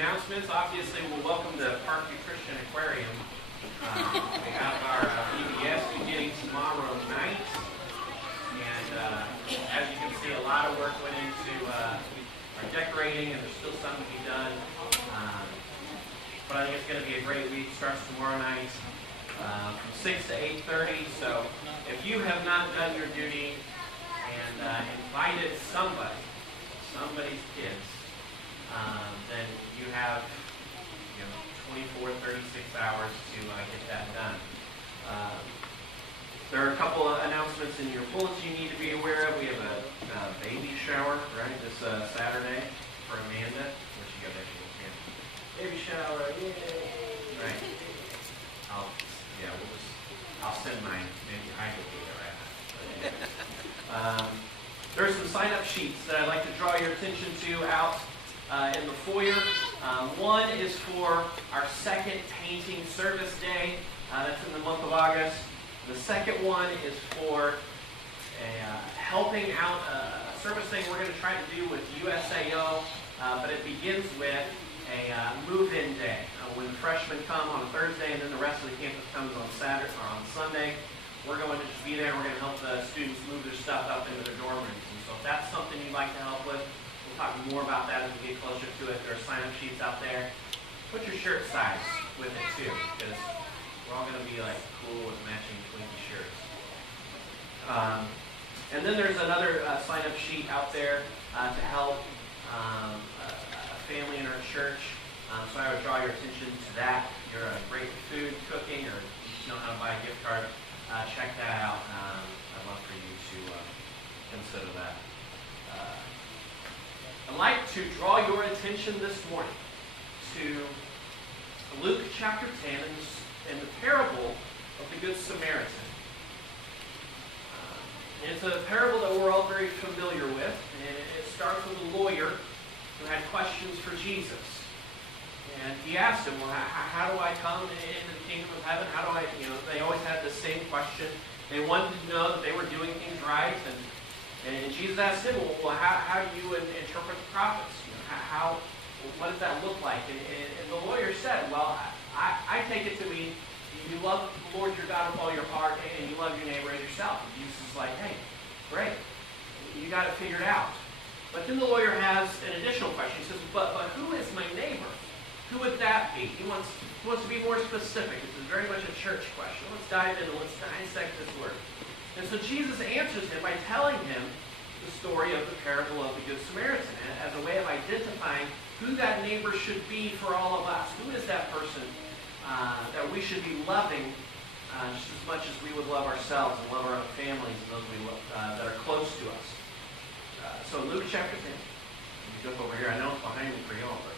announcements. Obviously, we'll welcome the Parkview Christian Aquarium. We have our PVS beginning tomorrow night. And as you can see, a lot of work went into our decorating, and there's still some to be done. But I think it's going to be a great week. Starts tomorrow night from 6 to 8:30. So if you have not done your duty and invited somebody's kids, then you have 24, 36 hours to get that done. There are a couple of announcements in your bullets you need to be aware of. We have a baby shower, right, this Saturday for Amanda. Where she go? There she is, Amanda. Baby shower, yay! Right. I'll send mine. Maybe I will be there after. There's some sign-up sheets that I'd like to draw your attention to out in the foyer. One is for our second painting service day. That's in the month of August. The second one is for helping out a service thing we're going to try to do with USAO, but it begins with a move-in day. When the freshmen come on a Thursday and then the rest of the campus comes on Saturday or on Sunday, we're going to just be there and we're going to help the students move their stuff up into their dorm rooms. And so if that's something you'd like to help with, we'll talk more about that as we get closer to it. There are sign-up sheets out there. Put your shirt size with it too, because we're all going to be like cool with matching Twinkie shirts. And then there's another sign-up sheet out there to help a family in our church. So I would draw your attention to that. If you're great with food, cooking, or you just know how to buy a gift card, check that out. I'd love for you to consider that. I'd like to draw your attention this morning to Luke chapter 10 and the parable of the Good Samaritan. It's a parable that we're all very familiar with, and it starts with a lawyer who had questions for Jesus. And he asked him, well, how do I come into the kingdom of heaven? How do I, they always had the same question. They wanted to know that they were doing things right. And Jesus asked him, well, how do you interpret the prophets? What does that look like? And the lawyer said, well, I take it to mean you love the Lord your God with all your heart, and you love your neighbor as yourself. And Jesus is like, hey, great. You got it figured out. But then the lawyer has an additional question. He says, but who is my neighbor? Who would that be? He wants to be more specific. This is very much a church question. Let's dive in and let's dissect this word. And so Jesus answers him by telling him the story of the parable of the Good Samaritan as a way of identifying who that neighbor should be for all of us. Who is that person that we should be loving just as much as we would love ourselves and love our own families and those we love, that are close to us. So Luke chapter 10. Let me jump over here. I know it's behind me for y'all, but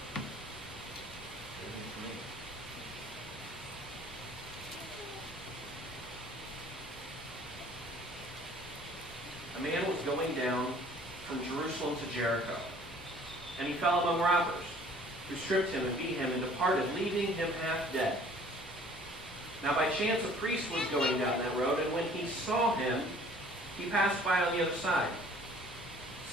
a man was going down from Jerusalem to Jericho, and he fell among robbers, who stripped him and beat him and departed, leaving him half dead. Now by chance a priest was going down that road, and when he saw him, he passed by on the other side.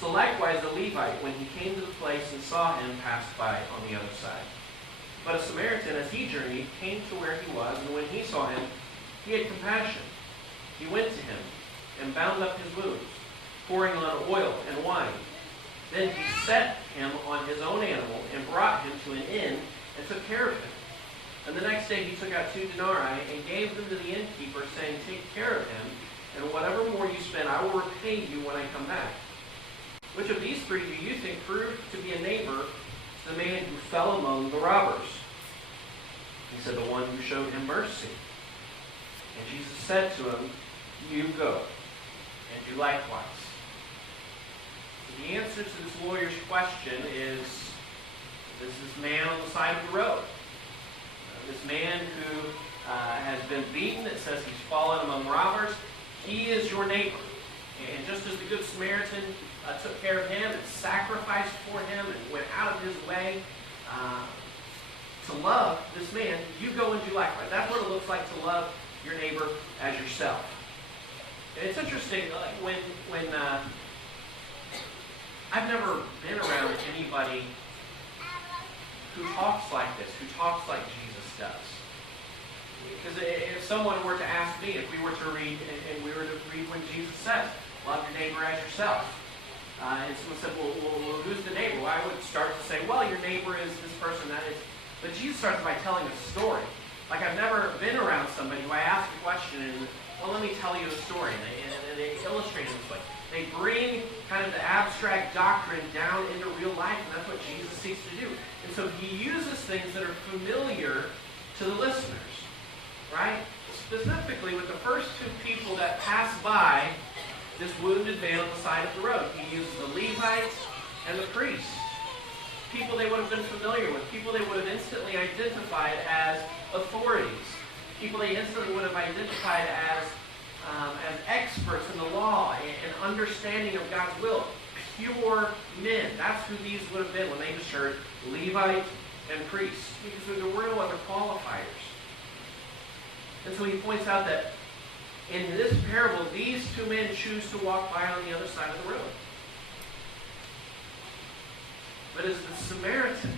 So likewise the Levite, when he came to the place and saw him, passed by on the other side. But a Samaritan, as he journeyed, came to where he was, and when he saw him, he had compassion. He went to him and bound up his wounds, pouring on oil and wine. Then he set him on his own animal and brought him to an inn and took care of him. And the next day he took out 2 denarii and gave them to the innkeeper, saying, take care of him, and whatever more you spend, I will repay you when I come back. Which of these 3 do you think proved to be a neighbor to the man who fell among the robbers? He said, the one who showed him mercy. And Jesus said to him, you go and do likewise. So the answer to this lawyer's question is this man on the side of the road. This man who has been beaten. It says he's fallen among robbers. He is your neighbor. And just as the Good Samaritan took care of him and sacrificed for him and went out of his way to love this man, you go and do likewise. That's what it looks like to love your neighbor as yourself. And it's interesting, when I've never been around anybody who talks like this, who talks like Jesus does. Because if someone were to ask me, if we were to read, and we were to read when Jesus says, love your neighbor as yourself. And someone said, well, who's the neighbor? Well, I would start to say, well, your neighbor is this person, that is. But Jesus starts by telling a story. Like, I've never been around somebody who I ask a question and, well, let me tell you a story. And they illustrate it this way. They bring kind of the abstract doctrine down into real life, and that's what Jesus seeks to do. And so he uses things that are familiar to the listeners, right? Specifically with the first two people that pass by this wounded man on the side of the road. He uses the Levites and the priests. People they would have been familiar with. People they would have instantly identified as authorities. People they instantly would have identified as experts in the law and understanding of God's will. Pure men. That's who these would have been when they just heard Levite and priests. Because there were no other qualifiers. And so he points out that in this parable, these two men choose to walk by on the other side of the road. But it's the Samaritan,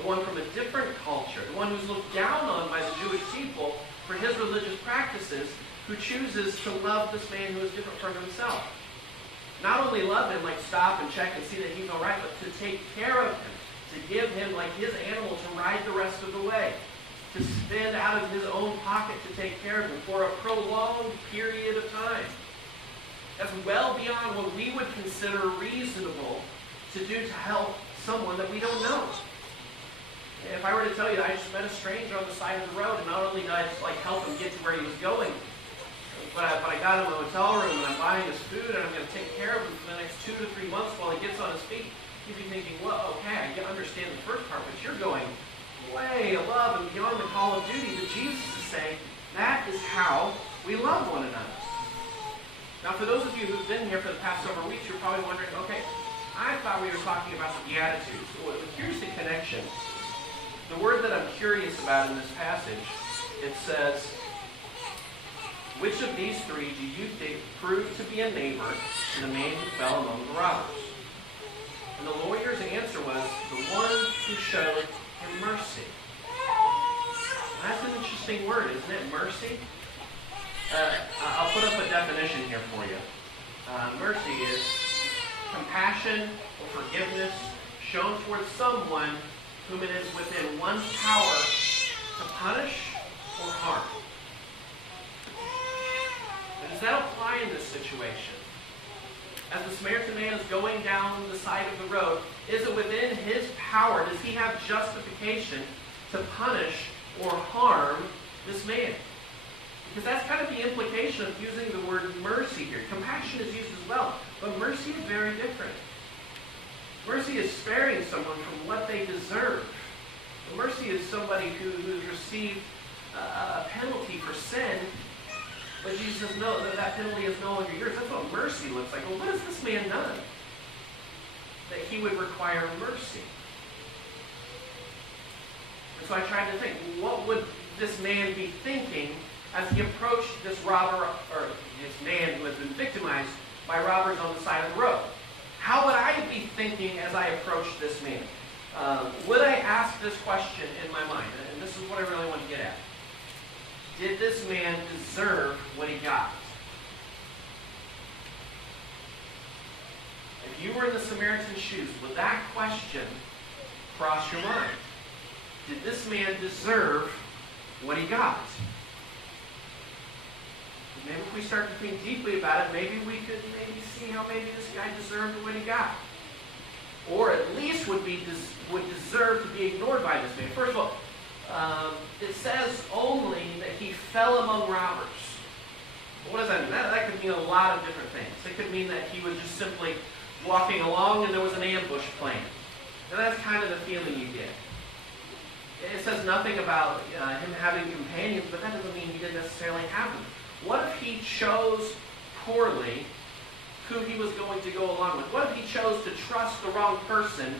the one from a different culture, the one who's looked down on by the Jewish people for his religious practices, who chooses to love this man who is different from himself. Not only love him, like stop and check and see that he's all right, but to take care of him, to give him, like his animal, to ride the rest of the way, to spend out of his own pocket to take care of him for a prolonged period of time. That's well beyond what we would consider reasonable to do to help someone that we don't know. If I were to tell you that I just met a stranger on the side of the road, and not only did I just help him get to where he was going, but I got him a hotel room, and I'm buying his food, and I'm going to take care of him for the next 2 to 3 months while he gets on his feet, you'd be thinking, well, okay, I understand the first part, but you're going way above and beyond the call of duty that Jesus is saying. That is how we love one another. Now, for those of you who've been here for the past several weeks, you're probably wondering, okay, I thought we were talking about the Beatitudes. Well, here's the connection. The word that I'm curious about in this passage, it says, which of these three do you think proved to be a neighbor to the man who fell among the robbers? And the lawyer's answer was, the one who showed him mercy. That's an interesting word, isn't it? Mercy? I'll put up a definition here for you. Mercy is compassion or forgiveness shown towards someone whom it is within one's power to punish or harm. And does that apply in this situation? As the Samaritan man is going down the side of the road, is it within his power? Does he have justification to punish or harm this man? Because that's kind of the implication of using the word mercy here. Compassion is used as well, but mercy is very different. Mercy is sparing someone from what they deserve. Mercy is somebody who's received a penalty for sin, but Jesus says, no, that penalty is no longer yours. That's what mercy looks like. Well, what has this man done that he would require mercy? And so I tried to think, what would this man be thinking as he approached this robber, or this man who has been victimized by robbers on the side of the road? How would I be thinking as I approached this man? Would I ask this question in my mind? And this is what I really want to get at. Did this man deserve what he got? If you were in the Samaritan's shoes, would that question cross your mind? Did this man deserve what he got? Maybe if we start to think deeply about it, maybe we could see how maybe this guy deserved what he got. Or at least would deserve to be ignored by this man. First of all, it says only that he fell among robbers. What does that mean? That could mean a lot of different things. It could mean that he was just simply walking along and there was an ambush planned. And that's kind of the feeling you get. It says nothing about him having companions, but that doesn't mean he didn't necessarily have them. What if he chose poorly who he was going to go along with? What if he chose to trust the wrong person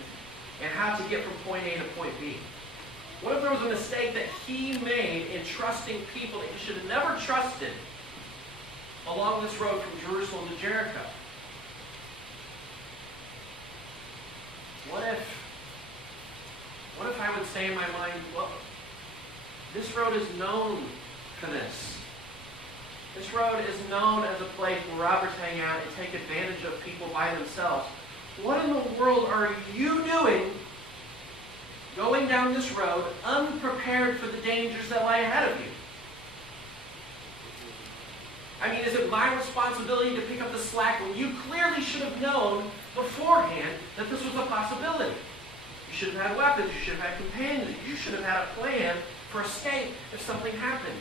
and how to get from point A to point B? What if there was a mistake that he made in trusting people that he should have never trusted along this road from Jerusalem to Jericho? What if What if I would say in my mind, well, this road is known for this. This road is known as a place where robbers hang out and take advantage of people by themselves. What in the world are you doing going down this road unprepared for the dangers that lie ahead of you? I mean, is it my responsibility to pick up the slack when you clearly should have known beforehand that this was a possibility? You should have had weapons, you should have had companions, you should have had a plan for escape if something happened.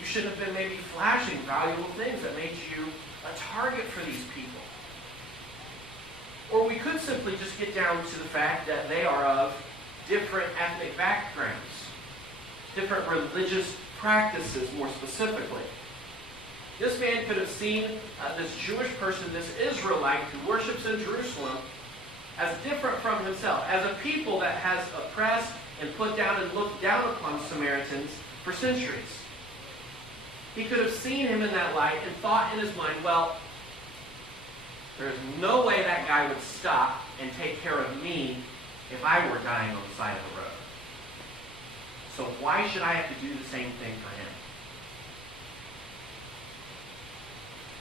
You shouldn't have been maybe flashing valuable things that made you a target for these people. Or we could simply just get down to the fact that they are of different ethnic backgrounds, different religious practices more specifically. This man could have seen this Jewish person, this Israelite who worships in Jerusalem, as different from himself, as a people that has oppressed and put down and looked down upon Samaritans for centuries. He could have seen him in that light and thought in his mind, well, there's no way that guy would stop and take care of me if I were dying on the side of the road. So why should I have to do the same thing for him?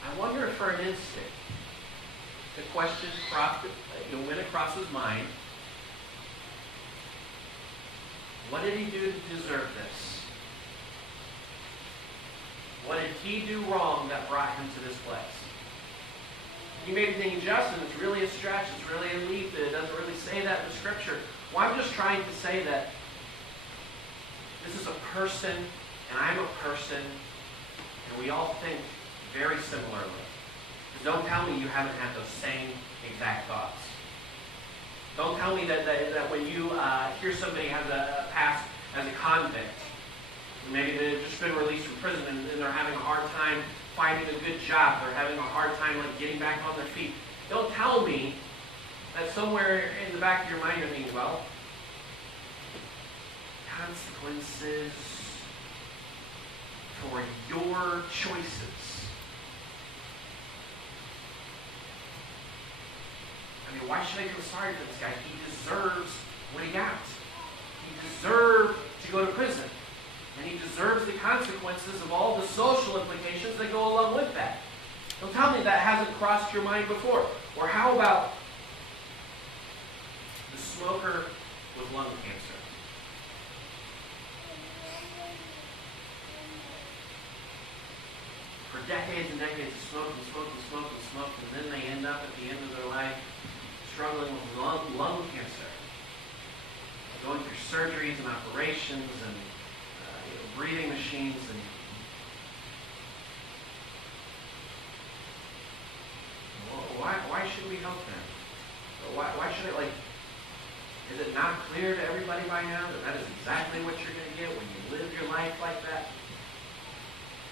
I wonder if for an instant the question went across his mind, what did he do to deserve this? What did he do wrong that brought him to this place? You may be thinking, Justin, it's really a stretch, it's really a leap, it doesn't really say that in the Scripture. Well, I'm just trying to say that this is a person, and I'm a person, and we all think very similarly. Because don't tell me you haven't had those same exact thoughts. Don't tell me that when you hear somebody has a past as a convict, maybe they've just been released from prison and they're having a hard time finding a good job, they're having a hard time getting back on their feet. Don't tell me that somewhere in the back of your mind you're thinking, well, consequences for your choices. I mean, why should I feel sorry for this guy? He deserves what he got. He deserved to go to prison. And he deserves the consequences of all the social implications that go along with that. Don't tell me that hasn't crossed your mind before. Or how about the smoker with lung cancer? For decades and decades of smoke, and then they end up at the end of their life struggling with lung cancer. Going through surgeries and operations and breathing machines and why should we help them? Why should it is it not clear to everybody by now that is exactly what you're going to get when you live your life like that?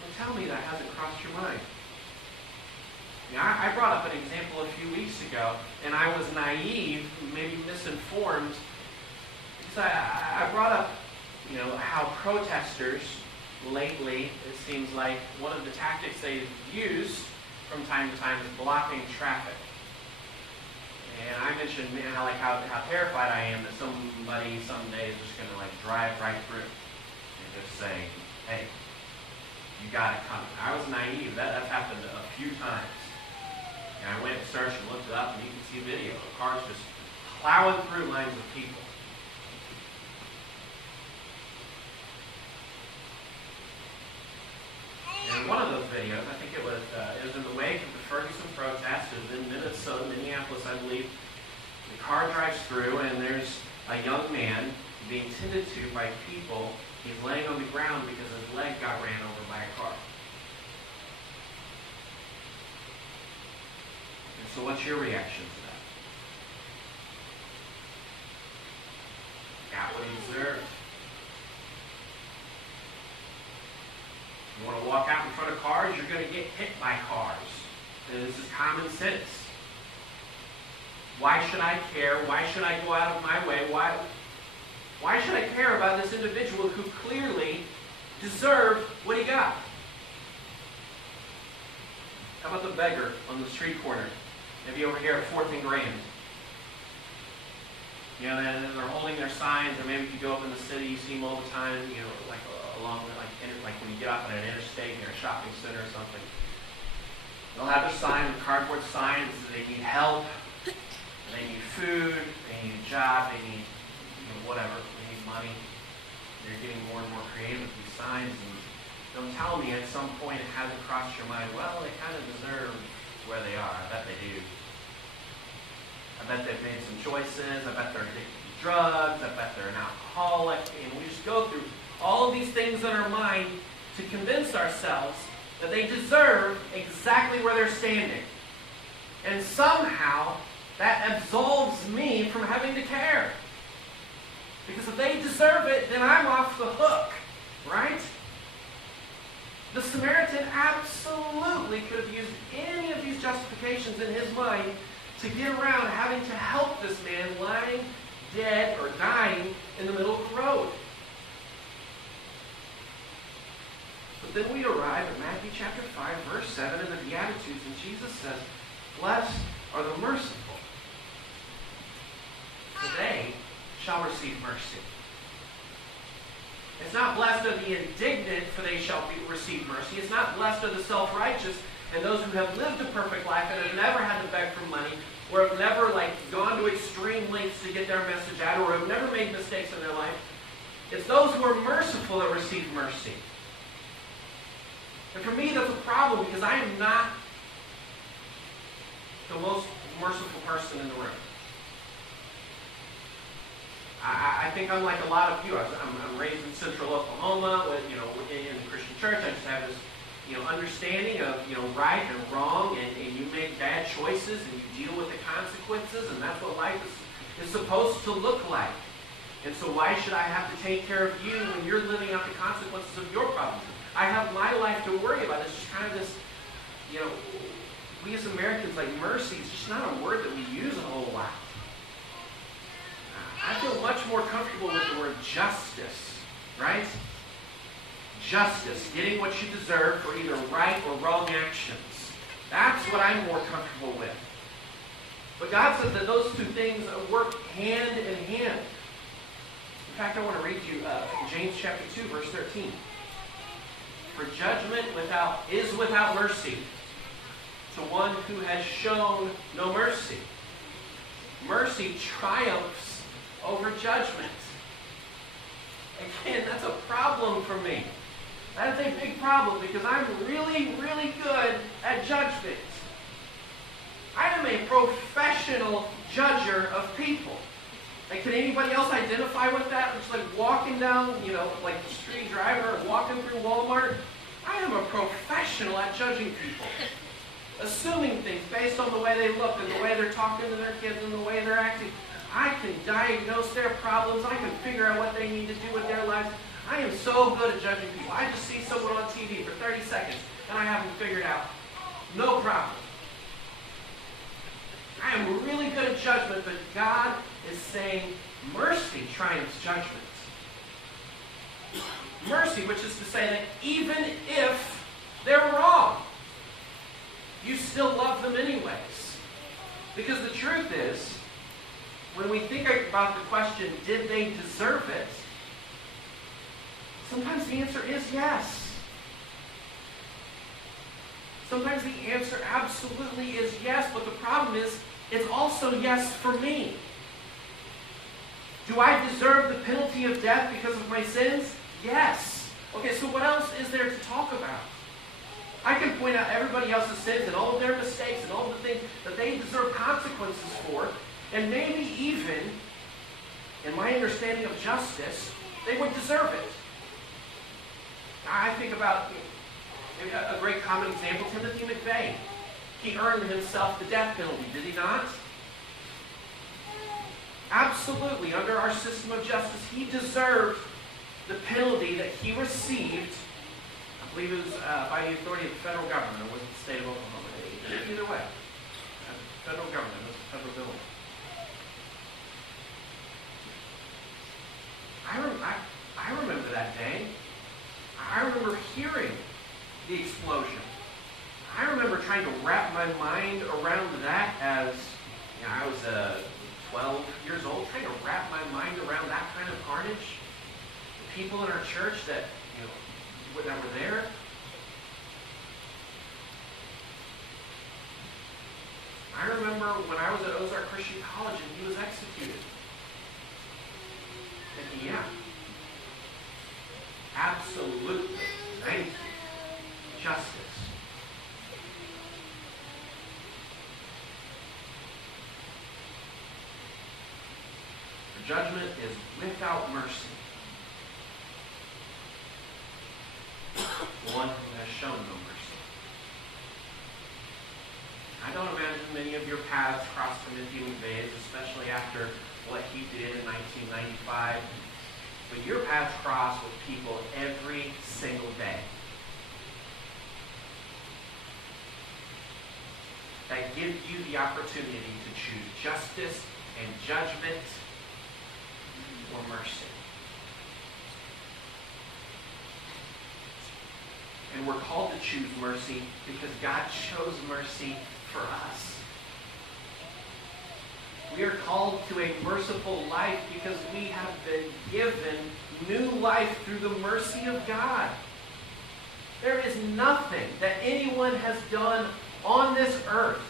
Well, tell me that hasn't crossed your mind. I brought up an example a few weeks ago, and I was naive, maybe misinformed, because I brought up how protesters lately, it seems like one of the tactics they've used from time to time is blocking traffic. And I mentioned how terrified I am that somebody someday is just going to drive right through and just say, hey, you got it coming. I was naive. That's happened a few times. And I went and searched and looked it up, and you can see video of cars just plowing through lines of people. In one of those videos, I think it was in the wake of the Ferguson protests. It was in Minneapolis, I believe. The car drives through, and there's a young man being tended to by people. He's laying on the ground because his leg got ran over by a car. And so what's your reaction to that? Got what he deserved. You want to walk out in front of cars, you're going to get hit by cars. And this is common sense. Why should I care? Why should I go out of my way? Why should I care about this individual who clearly deserved what he got? How about the beggar on the street corner? Maybe over here at 4th and Grand. You know, and they're holding their signs, or maybe if you go up in the city, you see them all the time, you know, like along, like when you get off on an interstate near a shopping center or something. They'll have their sign, the cardboard signs, they need help, they need food, they need a job, they need, you know, whatever, they need money. They're getting more and more creative with these signs, and don't tell me at some point it hasn't crossed your mind, well, they kind of deserve where they are. I bet they do. I bet they've made some choices. I bet they're addicted to drugs. I bet they're an alcoholic. And we just go through all of these things in our mind to convince ourselves that they deserve exactly where they're standing. And somehow that absolves me from having to care. Because if they deserve it, then I'm off the hook, right? The Samaritan absolutely could have used any of these justifications in his mind to get around having to help this man lying dead or dying in the middle of the road. But then we arrive at Matthew chapter 5, verse 7 in the Beatitudes, and Jesus says, "Blessed are the merciful, for they shall receive mercy." It's not blessed are the indignant, for they shall receive mercy. It's not blessed are the self-righteous and those who have lived a perfect life and have never had to beg for money, or have never gone to extreme lengths to get their message out, or have never made mistakes in their life. It's those who are merciful that receive mercy. And for me, that's a problem, because I am not the most merciful person in the room. I think I'm like a lot of you. I'm raised in central Oklahoma, with, you know, in the Christian church. I just have this, you know, understanding of, you know, right and wrong, and you make bad choices and you deal with the consequences, and that's what life is supposed to look like. And so why should I have to take care of you when you're living out the consequences of your problems? I have my life to worry about. It's just kind of this, you know, we as Americans, like, mercy is just not a word that we use a whole lot. I feel much more comfortable with the word justice, right? Justice, getting what you deserve for either right or wrong actions. That's what I'm more comfortable with. But God says that those two things work hand in hand. In fact, I want to read you James chapter 2, verse 13. For judgment is without mercy to one who has shown no mercy. Mercy triumphs over judgment. Again, that's a problem for me. That's a big problem, because I'm really, really good at judgment. I am a professional judger of people. Like, can anybody else identify with that? Just like walking down, you know, like the street driver or walking through Walmart. I am a professional at judging people. Assuming things based on the way they look and the way they're talking to their kids and the way they're acting. I can diagnose their problems. I can figure out what they need to do with their lives. I am so good at judging people. I just see someone on TV for 30 seconds and I have them figured out. No problem. I am really good at judgment, but God is saying mercy triumphs judgment. Mercy, which is to say that even if they're wrong, you still love them anyways. Because the truth is, when we think about the question, did they deserve it? Sometimes the answer is yes. Sometimes the answer absolutely is yes, but the problem is, it's also yes for me. Do I deserve the penalty of death because of my sins? Yes. Okay, so what else is there to talk about? I can point out everybody else's sins and all of their mistakes and all the things that they deserve consequences for, and maybe even, in my understanding of justice, they would deserve it. I think about a great common example, Timothy McVeigh. He earned himself the death penalty, did he not? Absolutely, under our system of justice, he deserved the penalty that he received. I believe it was by the authority of the federal government, or was it the state of Oklahoma? Either way, the federal government, it was the federal building. I remember that day. I remember hearing the explosion. I remember trying to wrap my mind around that as, you know, I was 12 years old trying to wrap my mind around that kind of carnage. The people in our church that were there. I remember when I was at Ozark Christian College and he was executed. And yeah, absolutely, thank you. Justice. For judgment is without mercy. One who has shown no mercy. I don't imagine many of your paths crossed Timothy McVeigh's, especially after what he did in 1995. But your paths cross with people every single day that give you the opportunity to choose justice and judgment or mercy. And we're called to choose mercy because God chose mercy for us. We are called to a merciful life because we have been given new life through the mercy of God. There is nothing that anyone has done on this earth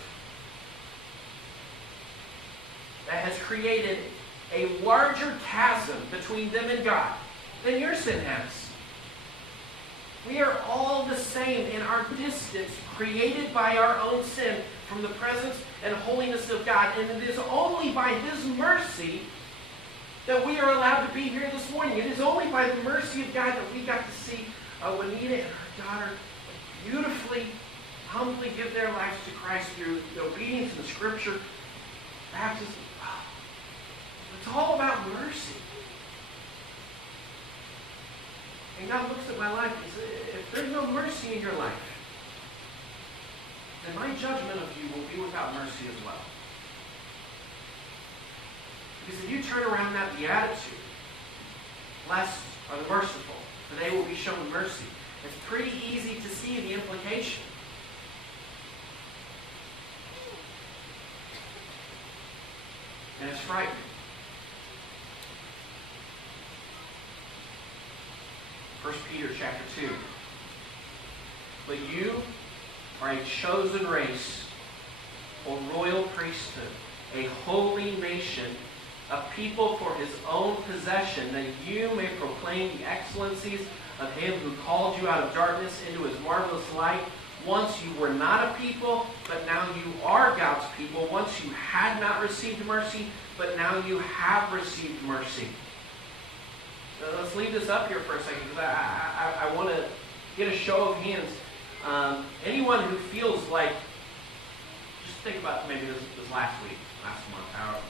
that has created a larger chasm between them and God than your sin has. We are all the same in our distance created by our own sin from the presence and holiness of God. And it is only by His mercy that we are allowed to be here this morning. It is only by the mercy of God that we got to see Juanita and her daughter beautifully, humbly give their lives to Christ through the obedience in the Scripture, baptism. It's all about mercy. And God looks at my life and says, if there's no mercy in your life, then my judgment of you will be without mercy as well. Because if you turn around that beatitude, blessed are the merciful, for they will be shown mercy. It's pretty easy to see the implication. And it's frightening. 1 Peter chapter 2. But you are a chosen race, a royal priesthood, a holy nation, a people for His own possession, that you may proclaim the excellencies of Him who called you out of darkness into His marvelous light. Once you were not a people, but now you are God's people. Once you had not received mercy, but now you have received mercy. Let's leave this up here for a second, because I want to get a show of hands. Anyone who feels like, just think about maybe this last week, last month,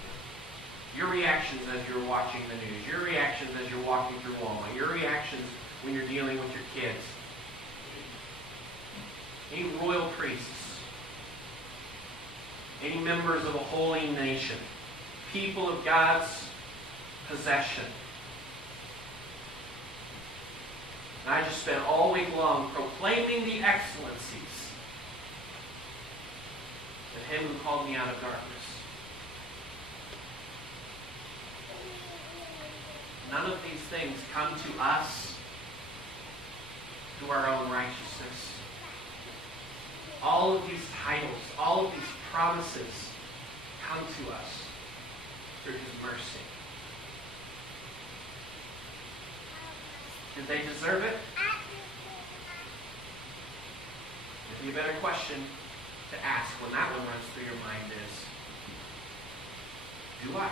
your reactions as you're watching the news, your reactions as you're walking through Walmart, your reactions when you're dealing with your kids. Any royal priests, any members of a holy nation, people of God's possession. And I just spent all week long proclaiming the excellencies of Him who called me out of darkness. None of these things come to us through our own righteousness. All of these titles, all of these promises come to us through His mercy. Did they deserve it? Maybe a better question to ask when that one runs through your mind is, do I?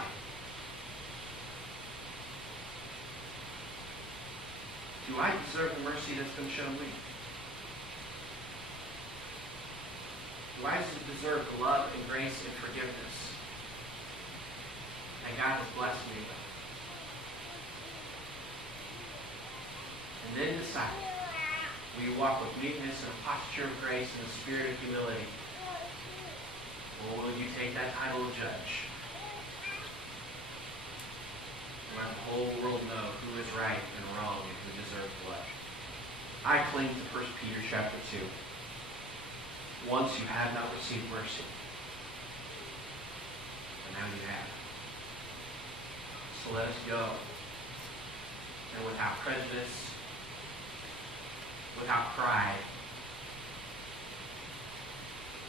Do I deserve the mercy that's been shown me? Do I deserve the love and grace and forgiveness that God has blessed me with? And then decide, will you walk with meekness and a posture of grace and a spirit of humility? Or will you take that title of judge and let the whole world know who is right and wrong and who deserves blood? I cling to 1 Peter chapter 2. Once you had not received mercy, but now you have. So let us go. And without prejudice, without pride,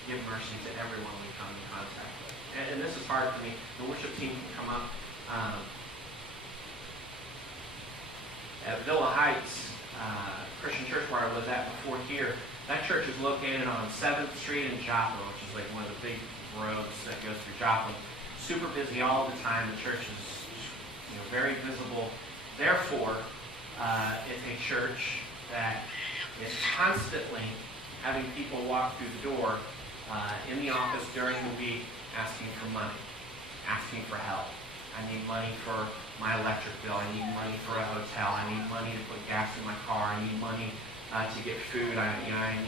give mercy to everyone we come in contact with. And this is hard for me. The worship team can come up. At Villa Heights Christian Church, where I was at before here, that church is located on 7th Street in Joplin, which is like one of the big roads that goes through Joplin. Super busy all the time. The church is very visible. Therefore, it's a church that is constantly having people walk through the door in the office during the week asking for money, asking for help. I need money for my electric bill. I need money for a hotel. I need money to put gas in my car. I need money to get food. I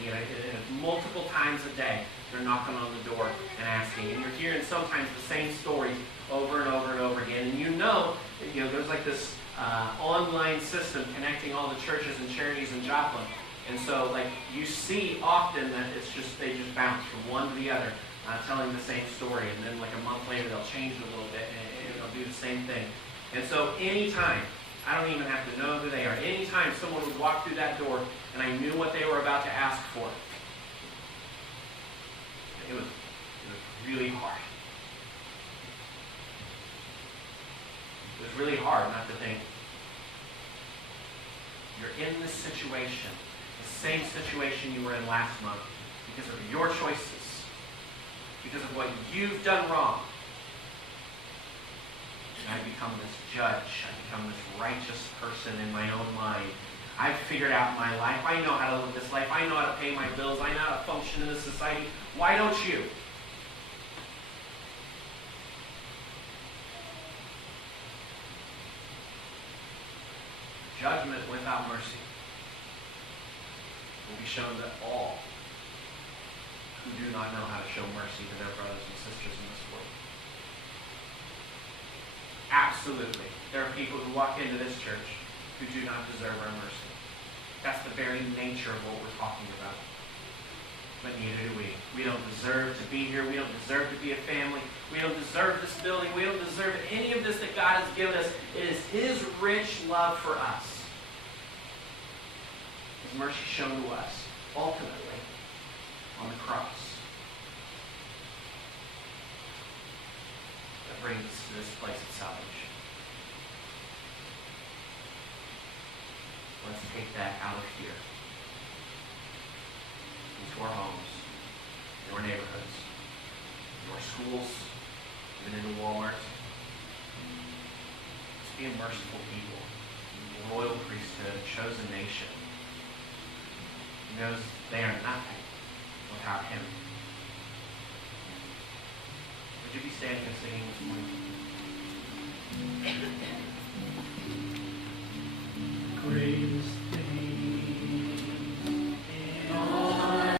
need multiple times a day. They're knocking on the door and asking. And you're hearing sometimes the same stories over and over and over again. And there's like this online system connecting all the churches and charities in Joplin. And so, you see often that they just bounce from one to the other, telling the same story. And then, a month later, they'll change it a little bit and they'll do the same thing. And so, anytime, I don't even have to know who they are, anytime someone would walk through that door and I knew what they were about to ask for, it was really hard. It was really hard not to think, you're in this situation, the same situation you were in last month, because of your choices, because of what you've done wrong. And I become this judge. I become this righteous person in my own mind. I've figured out my life. I know how to live this life. I know how to pay my bills. I know how to function in this society. Why don't you? Judgment without mercy will be shown to all who do not know how to show mercy to their brothers and sisters in this world. Absolutely. There are people who walk into this church who do not deserve our mercy. That's the very nature of what we're talking about. But neither do we. We don't deserve to be here. We don't deserve to be a family. We don't deserve this building. We don't deserve any of this that God has given us. It is His rich love for us. His mercy shown to us, ultimately, on the cross. That brings us to this place of salvation. Let's take that out of here, into our homes, in our neighborhoods, in our schools, even into Walmart. Let's be a merciful people, a royal priesthood, a chosen nation. He knows they are nothing without Him. Would you be standing and singing this morning?